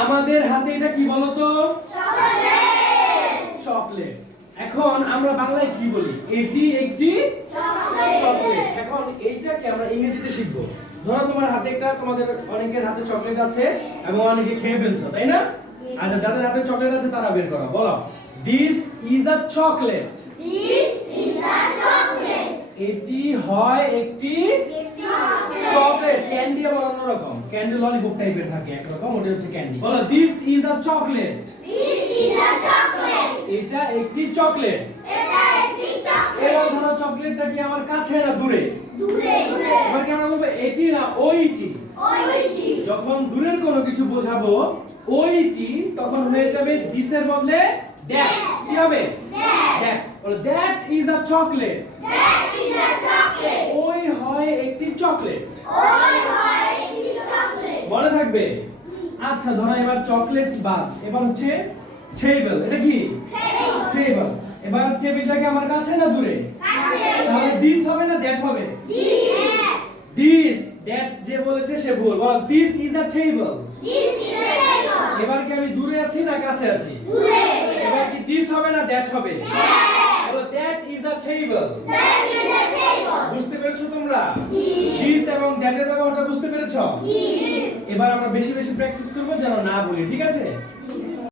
আমাদের হাতে এটা কি বলতো? চকলেট। এখন আমরা বাংলায় কি বলি? এটি একটি চকলেট। এখন এইটাকে আমরা ইংরেজিতে শিখব। ধরো তোমার হাতে একটা, তোমাদের অনেকের হাতে চকলেট আছে এবং অনেকে খেয়ে ফেলছো, তাই না? আচ্ছা, যাদের হাতে চকলেট আছে তারা বের করো, বলো দিস ইজ আ চকলেট। এটি হয় একটি চকলেট। ক্যান্ডি আবার অন্যরকম, ক্যান্ডি ললিপপ টাইপের থাকে একরকম, ওটা হচ্ছে ক্যান্ডি। বলো দিস ইজ আ চকলেট। এটা একটি চকলেট। এবার ধরো চকলেটটা কি আমার কাছে না দূরে? এবার কি আমরা বলবো এটি না ওইটি? যখন দূরের কোনো কিছু বোঝাবো ওইটি, তখন হয়ে যাবে দিস এর বদলে দ্যাট। কি হবে? দ্যাট। বলো দ্যাট ইজ আ চকলেট। ওই হয় একটি চকলেট। মনে থাকবে? আচ্ছা, ধরো এবার চকলেট বাদ, এবার হচ্ছে টেবিল। এটা কি? টেবিল। এবার টেবিলটাকে আমার কাছে না দূরে? তাহলে দিস হবে না দ্যাট হবে? দিস। দ্যাট যে বলেছে সে ভুল। বল দিস ইজ আ টেবিল। এবার কি আমি দূরে আছি না কাছে আছি? এবার কি দিস হবে না দ্যাট হবে? বলো দ্যাট ইজ আ টেবিল। বুঝতে পেরেছো তোমরা? দিস এবং দ্যাট এর ব্যবহারটা বুঝতে পেরেছো? এবার আমরা বেশি বেশি প্র্যাকটিস করব যেন না বলি, ঠিক আছে?